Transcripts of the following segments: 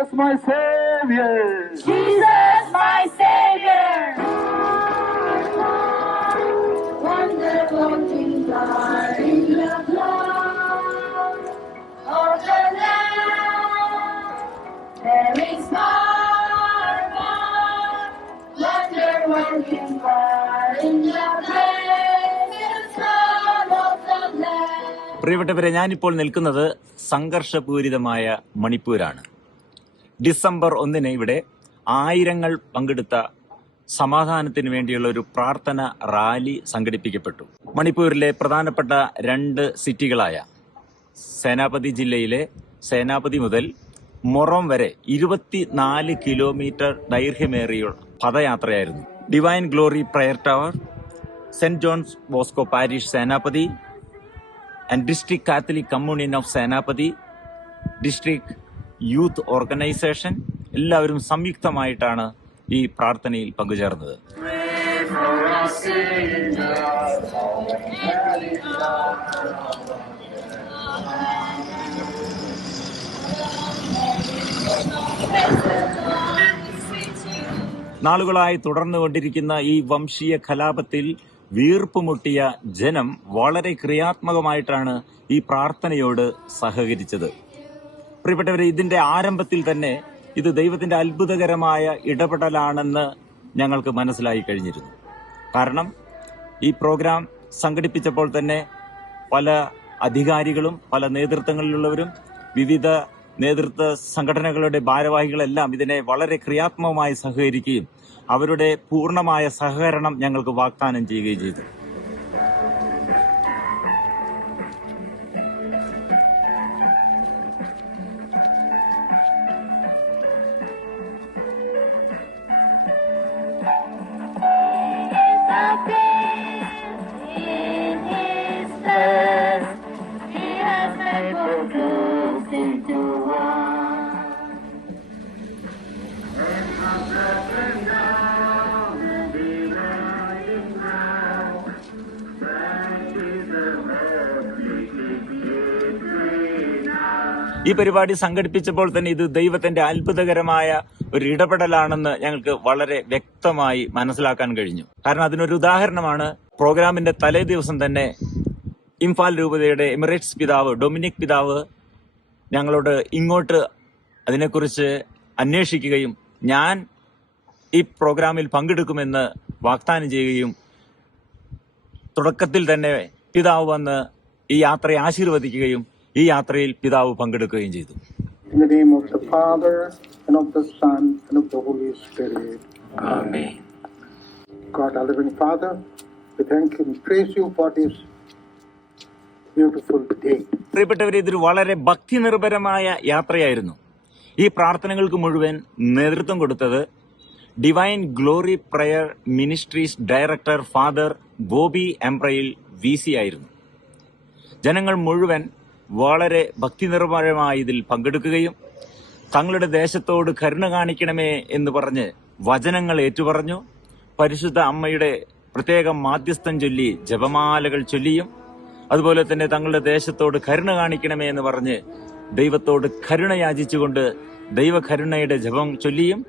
Jesus, my Savior. Jesus, my Savior. Wonder-working God in the blood of the Lamb. There is marvel, wonder-working God in the precious blood of the Lamb. പ്രിയപ്പെട്ടവരെ, ഞാനിപ്പോൾ നിൽക്കുന്നത് സംഘർഷപൂരിതമായ മണിപ്പൂരാണ്. December 1 ഇവിടെ ആയിരങ്ങൾ പങ്കെടുത്ത സമാധാനത്തിന് വേണ്ടിയുള്ള ഒരു പ്രാർത്ഥന റാലി സംഘടിപ്പിക്കപ്പെട്ടു. മണിപ്പൂരിലെ പ്രധാനപ്പെട്ട 2 സിറ്റികളായ സേനാപതി ജില്ലയിലെ സേനാപതി മുതൽ മൊറോം വരെ 24 കിലോമീറ്റർ ദൈർഘ്യമേറിയ പദയാത്രയായിരുന്നു. Divine glory prayer tower, Saint John's Bosco parish Senapati and district Catholic communion of Senapati, district youth organisation എല്ലാവരും സംയുക്തമായിട്ടാണ് ഈ പ്രാർത്ഥനയിൽ പങ്കുചേർന്നത്. നാളുകളായി തുടർന്നുകൊണ്ടിരിക്കുന്ന ഈ വംശീയ കലാപത്തിൽ വീർപ്പുമുട്ടിയ ജനം വളരെ ക്രിയാത്മകമായിട്ടാണ് ഈ പ്രാർത്ഥനയോട് സഹകരിച്ചത്. പ്രിയപ്പെട്ടവരെ, ഇതിന്റെ ആരംഭത്തിൽ തന്നെ ഇത് ദൈവത്തിന്റെ അത്ഭുതകരമായ ഇടപെടലാണെന്ന് ഞങ്ങൾക്ക് മനസ്സിലായി കഴിഞ്ഞിരുന്നു. കാരണം ഈ പ്രോഗ്രാം സംഘടിപ്പിച്ചപ്പോൾ തന്നെ പല അധികാരികളും പല നേതൃത്വങ്ങളിലുള്ളവരും വിവിധ നേതൃത്വ സംഘടനകളുടെ ഭാരവാഹികളെല്ലാം ഇതിനെ വളരെ ക്രിയാത്മകമായി സഹകരിക്കുകയും അവരുടെ പൂർണ്ണമായ സഹകരണം ഞങ്ങൾക്ക് വാഗ്ദാനം ചെയ്യുകയും ചെയ്തു. ഈ പരിപാടി സംഘടിപ്പിച്ചപ്പോൾ തന്നെ ഇത് ദൈവത്തിന്റെ അത്ഭുതകരമായ ഒരു ഇടപെടലാണെന്ന് ഞങ്ങൾക്ക് വളരെ വ്യക്തമായി മനസ്സിലാക്കാൻ കഴിഞ്ഞു. കാരണം അതിനൊരു ഉദാഹരണമാണ് പ്രോഗ്രാമിന്റെ തലേ ദിവസം തന്നെ ഇംഫാൽ രൂപതയുടെ എമിറേറ്റ്സ് പിതാവ് ഡൊമിനിക് പിതാവ് ഞങ്ങളോട് ഇങ്ങോട്ട് അതിനെക്കുറിച്ച് അന്വേഷിക്കുകയും ഞാൻ ഈ പ്രോഗ്രാമിൽ പങ്കെടുക്കുമെന്ന് വാഗ്ദാനം ചെയ്യുകയും തുടക്കത്തിൽ തന്നെ പിതാവ് വന്ന് ഈ യാത്രയെ ആശീർവദിക്കുകയും ഈ യാത്രയിൽ പിതാവ് പങ്കെടുക്കുകയും ചെയ്തു. In the name of the Father, and of the Son, and of the Holy Spirit. Amen. God, our living Father, we thank you and praise you for this beautiful day. പ്രിയപ്പെട്ടവരെ, ഇതൊരു വളരെ ഭക്തി നിർഭരമായ യാത്രയായിരുന്നു. ഈ പ്രാർത്ഥനകൾക്ക് മുഴുവൻ നേതൃത്വം കൊടുത്തത് divine glory prayer ministries director father Bobby Embrayil VC ആയിരുന്നു. ജനങ്ങൾ മുഴുവൻ വളരെ ഭക്തിനിർഭരമായി ഇതിൽ പങ്കെടുക്കുകയും തങ്ങളുടെ ദേശത്തോട് കരുണ കാണിക്കണമേ എന്ന് പറഞ്ഞ് വചനങ്ങൾ ഏറ്റുപറഞ്ഞു. പരിശുദ്ധ അമ്മയുടെ പ്രത്യേകം മാധ്യസ്ഥം ചൊല്ലി ജപമാലകൾ ചൊല്ലിയും അതുപോലെ തന്നെ തങ്ങളുടെ ദേശത്തോട് കരുണ കാണിക്കണമേ എന്ന് പറഞ്ഞ് ദൈവത്തോട് കരുണ യാചിച്ചുകൊണ്ട് ദൈവകരുണയുടെ ജപം ചൊല്ലിയും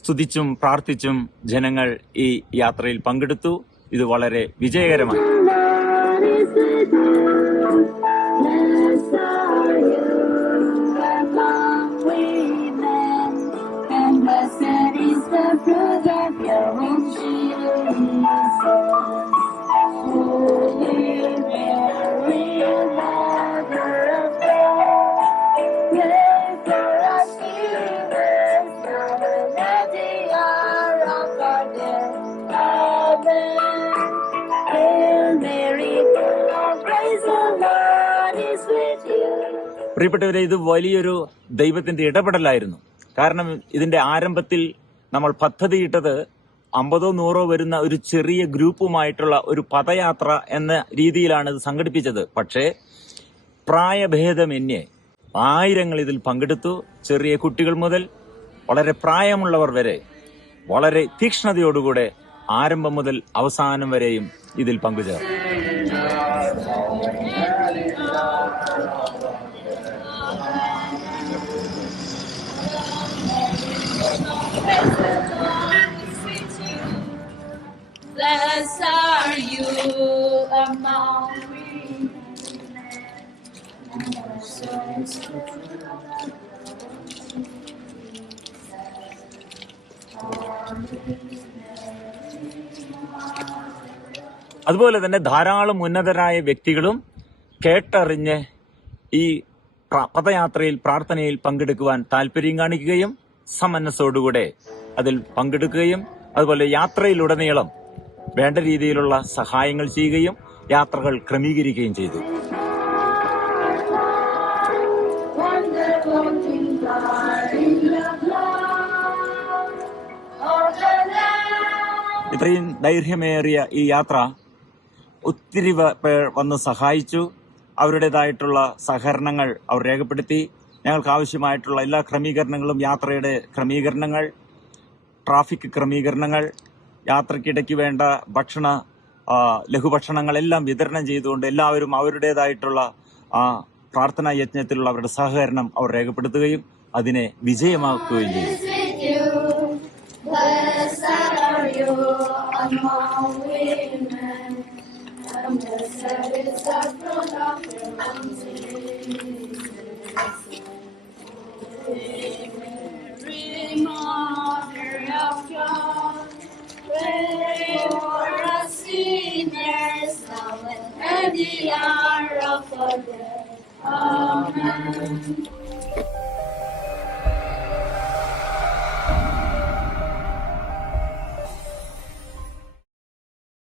സ്തുതിച്ചും പ്രാർത്ഥിച്ചും ജനങ്ങൾ ഈ യാത്രയിൽ പങ്കെടുത്തു. ഇത് വളരെ വിജയകരമായി. പ്രിയപ്പെട്ടവരെ, ഇത് വലിയൊരു ദൈവത്തിന്റെ ഇടപെടലായിരുന്നു. കാരണം ഇതിന്റെ ആരംഭത്തിൽ നമ്മൾ പദ്ധതിയിട്ടത് 50-100 വരുന്ന ഒരു ചെറിയ ഗ്രൂപ്പുമായിട്ടുള്ള ഒരു പദയാത്ര എന്ന രീതിയിലാണ് ഇത് സംഘടിപ്പിച്ചത്. പക്ഷേ പ്രായഭേദമന്യേ ആയിരങ്ങൾ ഇതിൽ പങ്കെടുത്തു. ചെറിയ കുട്ടികൾ മുതൽ വളരെ പ്രായമുള്ളവർ വരെ വളരെ തീക്ഷ്ണതയോടുകൂടെ ആരംഭം മുതൽ അവസാനം വരെയും ഇതിൽ പങ്കുചേർന്നു. praise the Lord is with you. Blessed are you among women. അതുപോലെ തന്നെ ധാരാളം ഉന്നതരായ വ്യക്തികളും കേട്ടറിഞ്ഞ് ഈ പദയാത്രയിൽ പ്രാർത്ഥനയിൽ പങ്കെടുക്കുവാൻ താല്പര്യം കാണിക്കുകയും സമനസ്സോടുകൂടെ അതിൽ പങ്കെടുക്കുകയും അതുപോലെ യാത്രയിലുടനീളം വേണ്ട രീതിയിലുള്ള സഹായങ്ങൾ ചെയ്യുകയും യാത്രകൾ ക്രമീകരിക്കുകയും ചെയ്തു. ഇത്രയും ദൈർഘ്യമേറിയ ഈ യാത്ര ഒത്തിരി പേർ വന്ന് സഹായിച്ചു. അവരുടേതായിട്ടുള്ള സഹകരണങ്ങൾ അവർ രേഖപ്പെടുത്തി. ഞങ്ങൾക്ക് ആവശ്യമായിട്ടുള്ള എല്ലാ ക്രമീകരണങ്ങളും, യാത്രയുടെ ക്രമീകരണങ്ങൾ, ട്രാഫിക് ക്രമീകരണങ്ങൾ, യാത്രക്കിടയ്ക്ക് വേണ്ട ലഘുഭക്ഷണങ്ങളെല്ലാം വിതരണം ചെയ്തുകൊണ്ട് എല്ലാവരും അവരുടേതായിട്ടുള്ള പ്രാർത്ഥനാ യജ്ഞത്തിലുള്ള അവരുടെ സഹകരണം അവർ രേഖപ്പെടുത്തുകയും അതിനെ വിജയമാക്കുകയും ചെയ്തു. Amen.